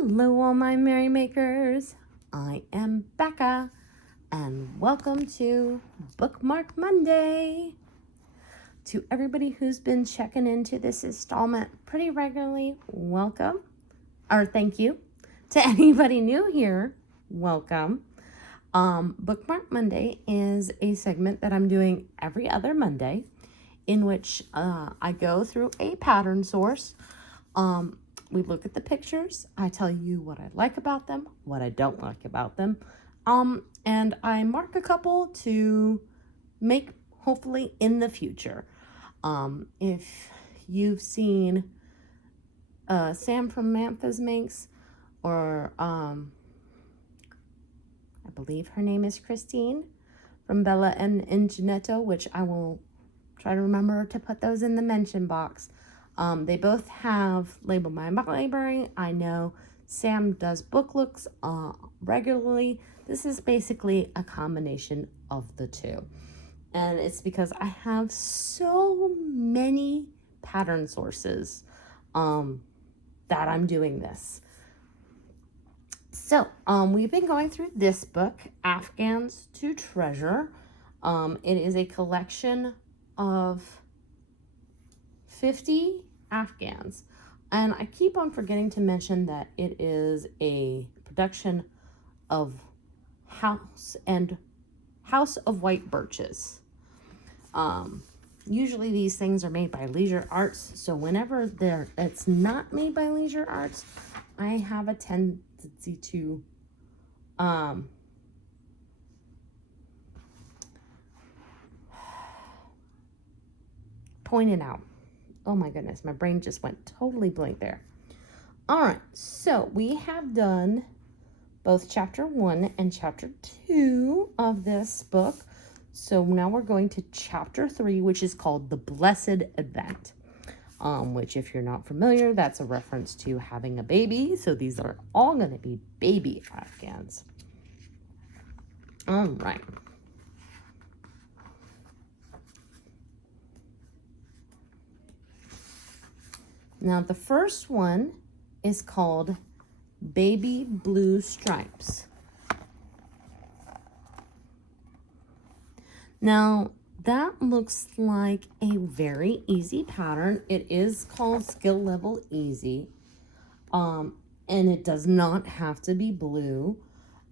Hello, all my merrymakers. I am Becca, and welcome to Bookmark Monday. To everybody who's been checking into this installment pretty regularly, welcome, or thank you. To anybody new here, welcome. Bookmark Monday is a segment that I'm doing every other Monday, in which I go through a pattern source. We look at the pictures. I tell you what I like about them, what I don't like about them. And I mark a couple to make hopefully in the future. If you've seen Sam from Mantha's Minx, or I believe her name is Christine from Bella and Janetto, which I will try to remember to put those in the mention box. They both have Label My Library. I know Sam does book looks regularly. This is basically a combination of the two. And it's because I have so many pattern sources that I'm doing this. So we've been going through this book, Afghans to Treasure. It is a collection of 50 Afghans, and I keep on forgetting to mention that it is a production of House of White Birches. Usually these things are made by Leisure Arts, so whenever it's not made by Leisure Arts, I have a tendency to point it out. Oh my goodness, my brain just went totally blank there. All right, so we have done both chapter 1 and chapter 2 of this book. So now we're going to chapter 3, which is called The Blessed Event, which, if you're not familiar, that's a reference to having a baby. So these are all going to be baby Afghans. All right. Now, the first one is called Baby Blue Stripes. Now, that looks like a very easy pattern. It is called Skill Level Easy, and it does not have to be blue.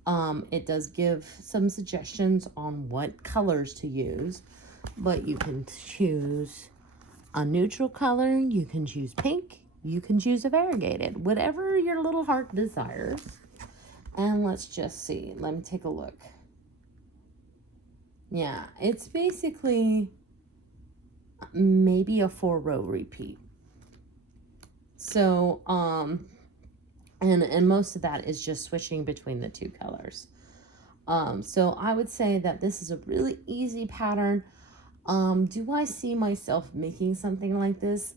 It does give some suggestions on what colors to use, but you can choose a neutral color, you can choose pink, you can choose a variegated, whatever your little heart desires. And let's just see, let me take a look. Yeah, it's basically maybe a 4-row repeat. So, and most of that is just switching between the two colors. So I would say that this is a really easy pattern. Do I see myself making something like this?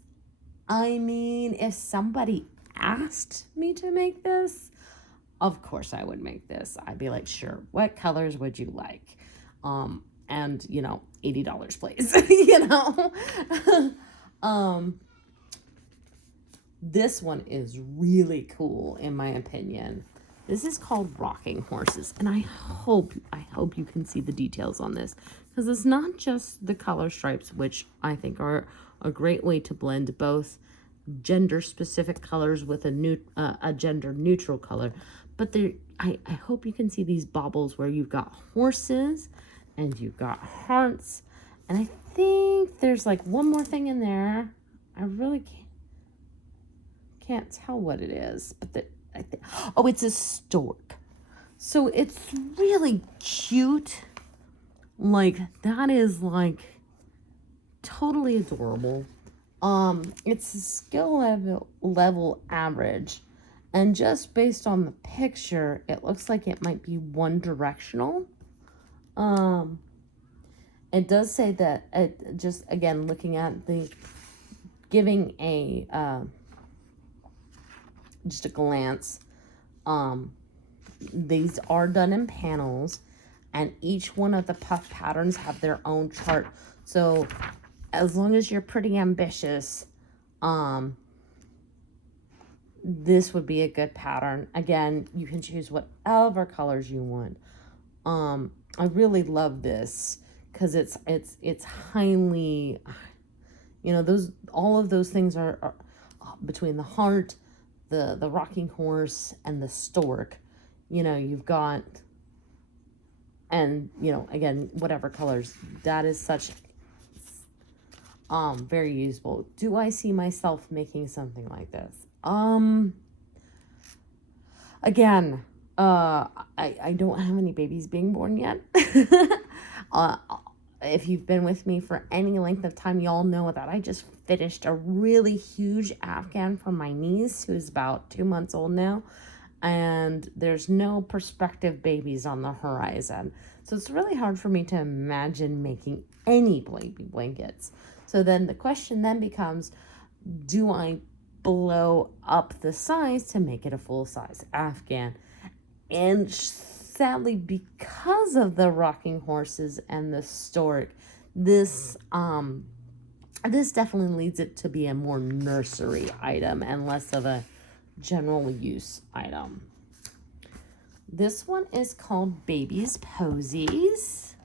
I mean, if somebody asked me to make this, of course I would make this. I'd be like, sure, what colors would you like? And you know, $80 please, you know? This one is really cool in my opinion. This is called Rocking Horses, and I hope you can see the details on this, because it's not just the color stripes, which I think are a great way to blend both gender-specific colors with a gender-neutral color. But I hope you can see these baubles where you've got horses and you've got hearts, and I think there's like one more thing in there. I really can't tell what it is, but oh, it's a stork. So it's really cute. Like, that is like totally adorable. It's a skill level average, and just based on the picture, it looks like it might be one directional. It does say that, just again looking at giving a just a glance, these are done in panels, and each one of the puff patterns have their own chart. So as long as you're pretty ambitious, this would be a good pattern. Again, you can choose whatever colors you want. I really love this because it's highly, you know, all of those things are between the heart, the rocking horse, and the stork. You know, you've got, and you know, again, whatever colors. That is such very useful. Do I see myself making something like this? Again, I don't have any babies being born yet. uh, if you've been with me for any length of time, y'all know that I just finished a really huge Afghan for my niece, who's about 2 months old now, and there's no prospective babies on the horizon. So it's really hard for me to imagine making any baby blankets. So then the question then becomes, do I blow up the size to make it a full-size Afghan? And sadly, because of the rocking horses and the stork, this definitely leads it to be a more nursery item and less of a general use item. This one is called Baby's Posies.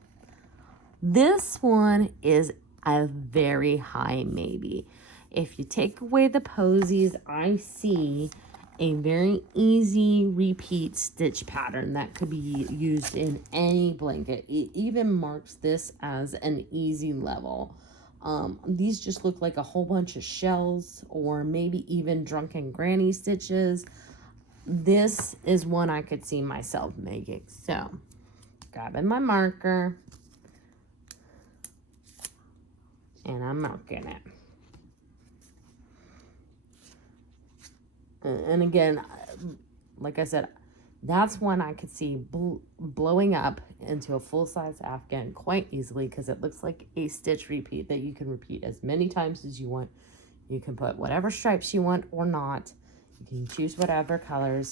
This one is a very high maybe. If you take away the posies, I see a very easy repeat stitch pattern that could be used in any blanket. It even marks this as an easy level. These just look like a whole bunch of shells or maybe even drunken granny stitches. This is one I could see myself making. So, grabbing my marker, and I'm marking it. And again, like I said, that's one I could see blowing up into a full-size Afghan quite easily because it looks like a stitch repeat that you can repeat as many times as you want. You can put whatever stripes you want or not. You can choose whatever colors.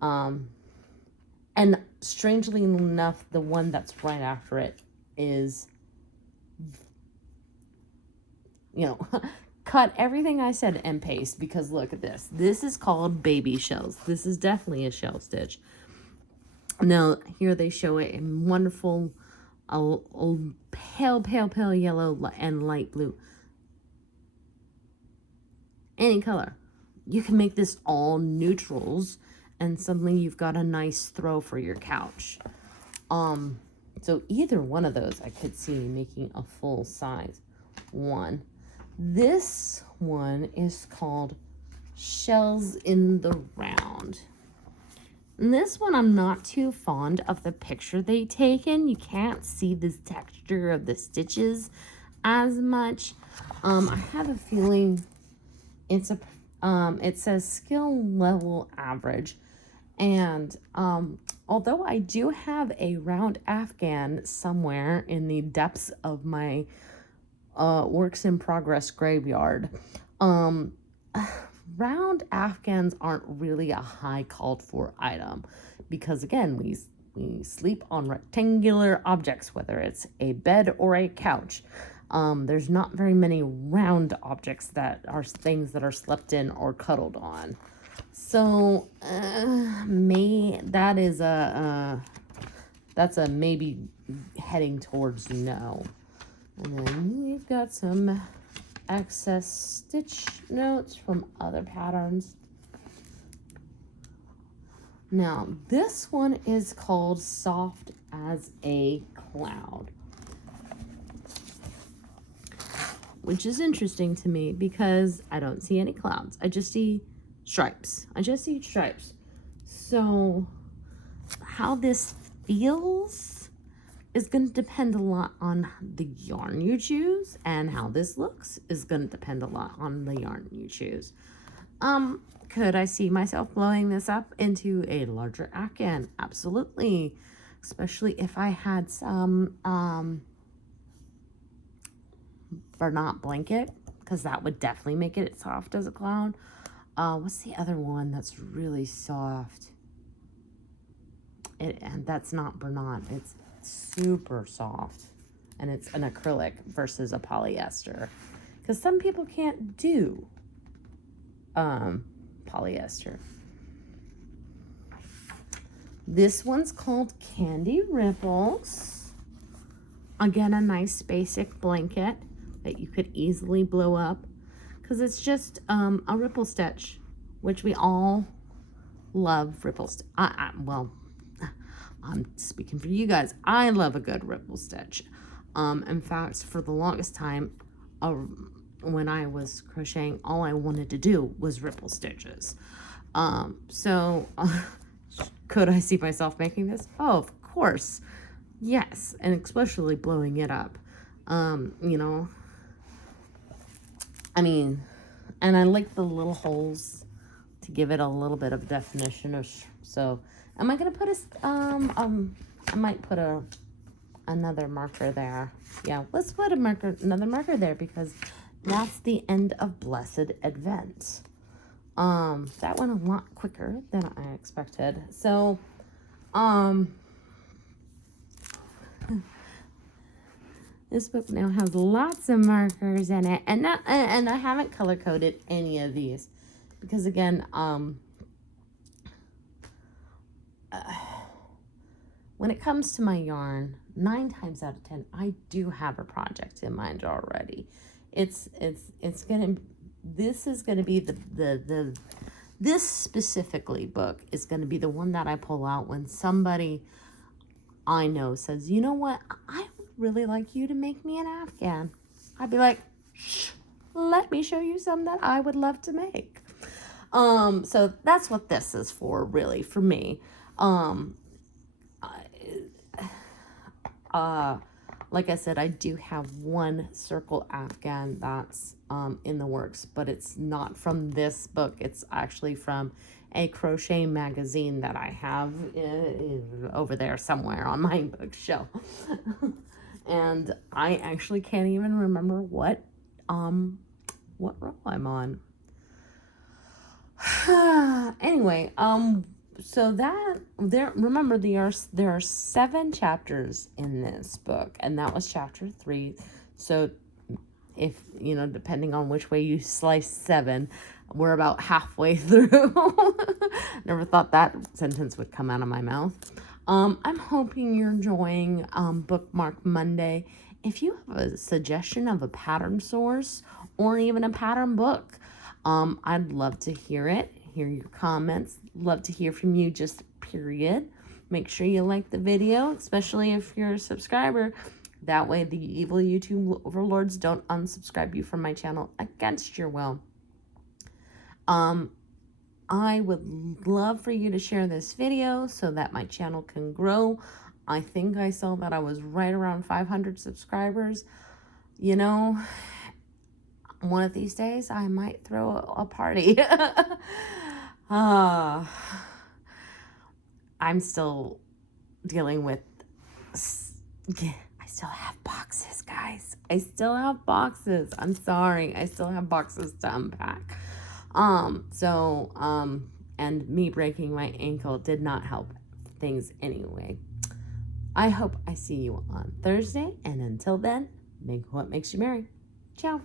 And strangely enough, the one that's right after it is, you know, cut everything I said and paste, because look at this. This is called baby shells. This is definitely a shell stitch. Now, here they show it in wonderful pale yellow and light blue. Any color. You can make this all neutrals, and suddenly you've got a nice throw for your couch. So either one of those I could see making a full size one. This one is called Shells in the Round. And this one I'm not too fond of the picture they taken. You can't see the texture of the stitches as much. I have a feeling it's a it says skill level average, and although I do have a round Afghan somewhere in the depths of my works in progress graveyard, round Afghans aren't really a high called for item, because again, we sleep on rectangular objects, whether it's a bed or a couch. There's not very many round objects that are things that are slept in or cuddled on. So that's a maybe heading towards no. And then we've got some excess stitch notes from other patterns. Now, this one is called Soft as a Cloud, which is interesting to me because I don't see any clouds. I just see stripes. So how this feels is going to depend a lot on the yarn you choose, and how this looks is going to depend a lot on the yarn you choose. Could I see myself blowing this up into a larger Afghan? Absolutely. Especially if I had some Bernat blanket, because that would definitely make it soft as a cloud. What's the other one that's really soft? And that's not Bernat. It's super soft, and it's an acrylic versus a polyester, because some people can't do polyester. This one's called Candy Ripples. Again, a nice basic blanket that you could easily blow up because it's just a ripple stitch, which we all love ripple stitch. Well, I'm speaking for you guys. I love a good ripple stitch. In fact, for the longest time, when I was crocheting, all I wanted to do was ripple stitches. Could I see myself making this? Oh, of course. Yes, and especially blowing it up. You know, I mean, and I like the little holes to give it a little bit of definition. So, am I gonna put I might put another marker there. Yeah, let's put another marker there because that's the end of Blessed Advent. That went a lot quicker than I expected. So, this book now has lots of markers in it, and I haven't color coded any of these because again, when it comes to my yarn, 9 times out of 10, I do have a project in mind already. This is gonna be this specifically book is gonna be the one that I pull out when somebody I know says, you know what, I would really like you to make me an Afghan. I'd be like, shh, let me show you some that I would love to make. So that's what this is for, really, for me. Like I said, I do have one circle Afghan that's in the works, but it's not from this book. It's actually from a crochet magazine that I have over there somewhere on my bookshelf. And I actually can't even remember what row I'm on. Anyway, so remember there are 7 chapters in this book, and that was chapter 3. So if you know, depending on which way you slice 7, we're about halfway through. Never thought that sentence would come out of my mouth. I'm hoping you're enjoying Bookmark Monday. If you have a suggestion of a pattern source or even a pattern book, I'd love to hear it. Hear your comments. Love to hear from you, just period. Make sure you like the video, especially if you're a subscriber. That way the evil YouTube overlords don't unsubscribe you from my channel against your will. I would love for you to share this video so that my channel can grow. I think I saw that I was right around 500 subscribers. You know, one of these days I might throw a party. I'm still dealing with, I still have boxes, guys. I still have boxes. I'm sorry. I still have boxes to unpack. And me breaking my ankle did not help things anyway. I hope I see you on Thursday, and until then, make what makes you merry. Ciao.